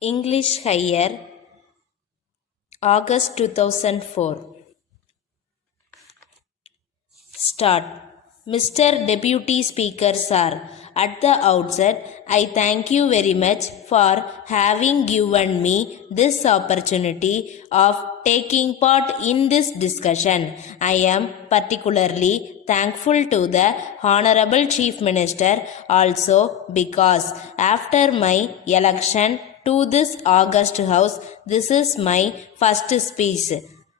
English Higher August 2004. Start. Mr. Deputy Speaker Sir, at the outset, I thank you very much for having given me this opportunity of taking part in this discussion. I am particularly thankful to the Honorable Chief Minister also because after my election to this August House, this is my first speech.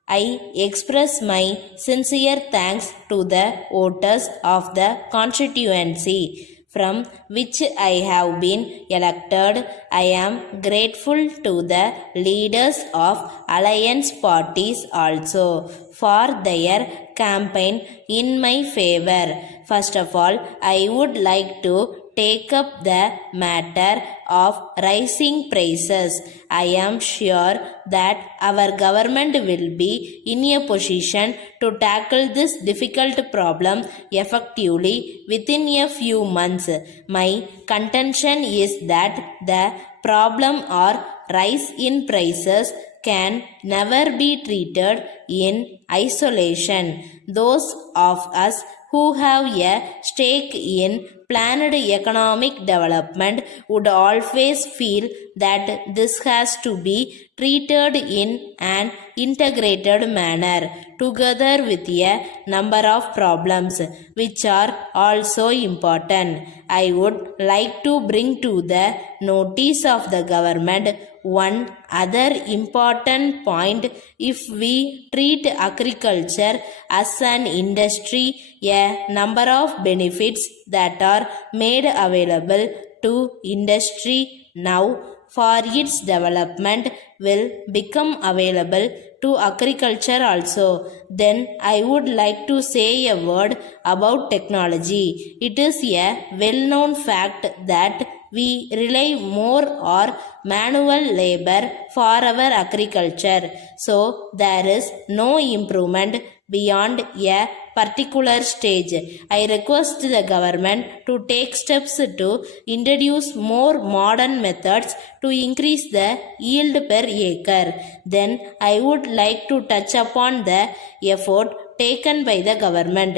I express my sincere thanks to the voters of the constituency from which I have been elected. I am grateful to the leaders of alliance parties also for their campaign in my favor. First of all, I would like to take up the matter of rising prices. I am sure that our government will be in a position to tackle this difficult problem effectively within a few months. My contention is that the problem or rise in prices can never be treated in isolation. Those of us who have a stake in planned economic development would always feel that this has to be treated in an integrated manner together with a number of problems which are also important. I would like to bring to the notice of the government one other important point. If we treat agriculture as an industry, a number of benefits that are made available to industry now for its development will become available to agriculture also. Then I would like to say a word about technology. It is a well-known fact that we rely more on manual labor for our agriculture. So there is no improvement beyond a particular stage. I request the government to take steps to introduce more modern methods to increase the yield per acre. Then I would like to touch upon the effort taken by the government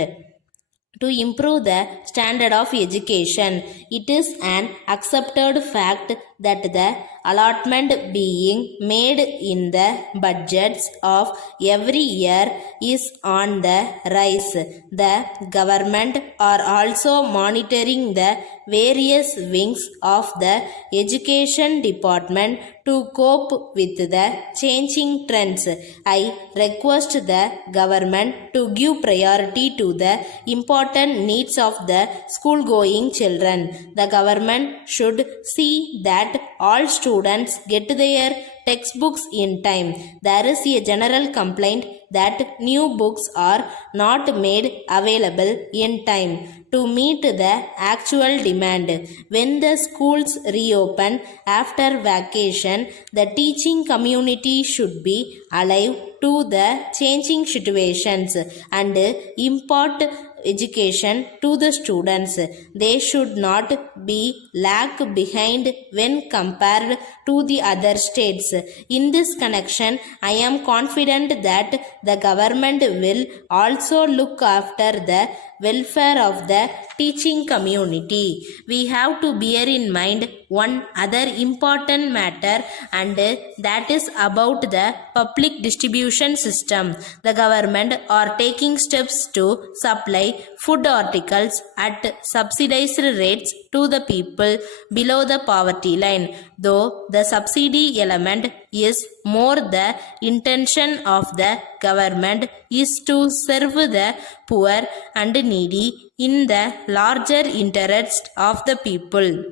to improve the standard of education. It is an accepted fact that the allotment being made in the budgets of every year is on the rise. The government are also monitoring the various wings of the education department to cope with the changing trends. I request the government to give priority to the important needs of the school-going children. The government should see that all students get their textbooks in time. There is a general complaint that new books are not made available in time to meet the actual demand. When the schools reopen after vacation, the teaching community should be alive to the changing situations and impart education to the students. They should not be lag behind when compared to the other states. In this connection, I am confident that the government will also look after the welfare of the teaching community. We have to bear in mind one other important matter, and that is about the public distribution system. The government are taking steps to supply food articles at subsidized rates to the people below the poverty line. Though the subsidy element is more, the intention of the government is to serve the poor and needy in the larger interest of the people.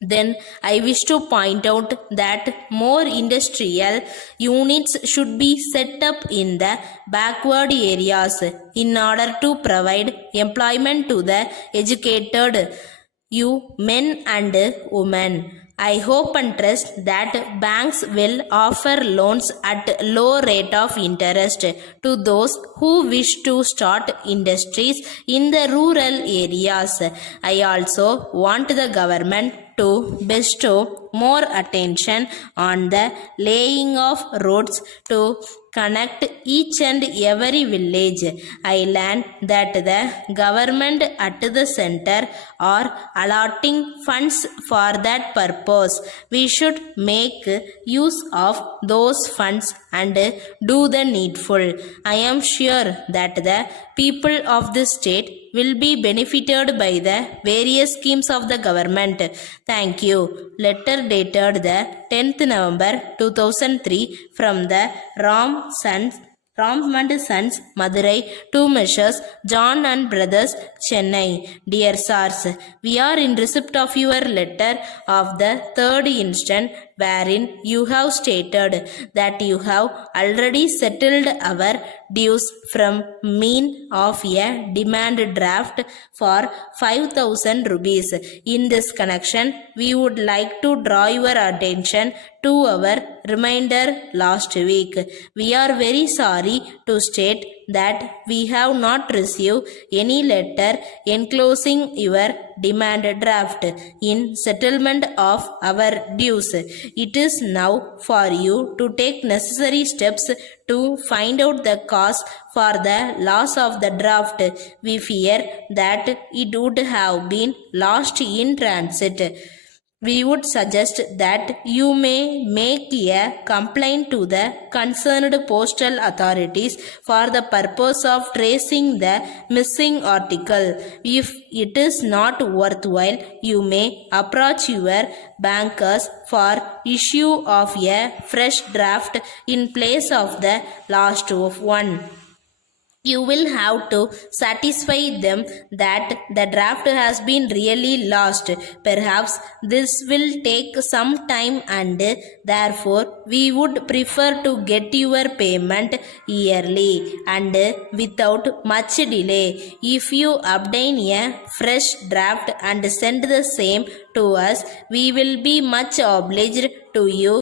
Then I wish to point out that more industrial units should be set up in the backward areas in order to provide employment to the educated men and women. I hope and trust that banks will offer loans at low rate of interest to those who wish to start industries in the rural areas. I also want the government to bestow more attention on the laying of roads to connect each and every village. I learned that the government at the center are allotting funds for that purpose. We should make use of those funds and do the needful. I am sure that the people of this state will be benefited by the various schemes of the government. Thank you. Letter dated the 10th November 2003 from the Ram and Sons, Madurai, to Messrs. John and Brothers, Chennai. Dear Sirs, we are in receipt of your letter of the 3rd instant, wherein you have stated that you have already settled our dues from mean of a demand draft for 5,000 rupees. In this connection, we would like to draw your attention to our reminder last week. We are very sorry to state that we have not received any letter enclosing your demand draft in settlement of our dues. It is now for you to take necessary steps to find out the cause for the loss of the draft. We fear that it would have been lost in transit. We would suggest that you may make a complaint to the concerned postal authorities for the purpose of tracing the missing article. If it is not worthwhile, you may approach your bankers for issue of a fresh draft in place of the last one. You will have to satisfy them that the draft has been really lost. Perhaps this will take some time and therefore we would prefer to get your payment yearly and without much delay. If you obtain a fresh draft and send the same to us, we will be much obliged to you.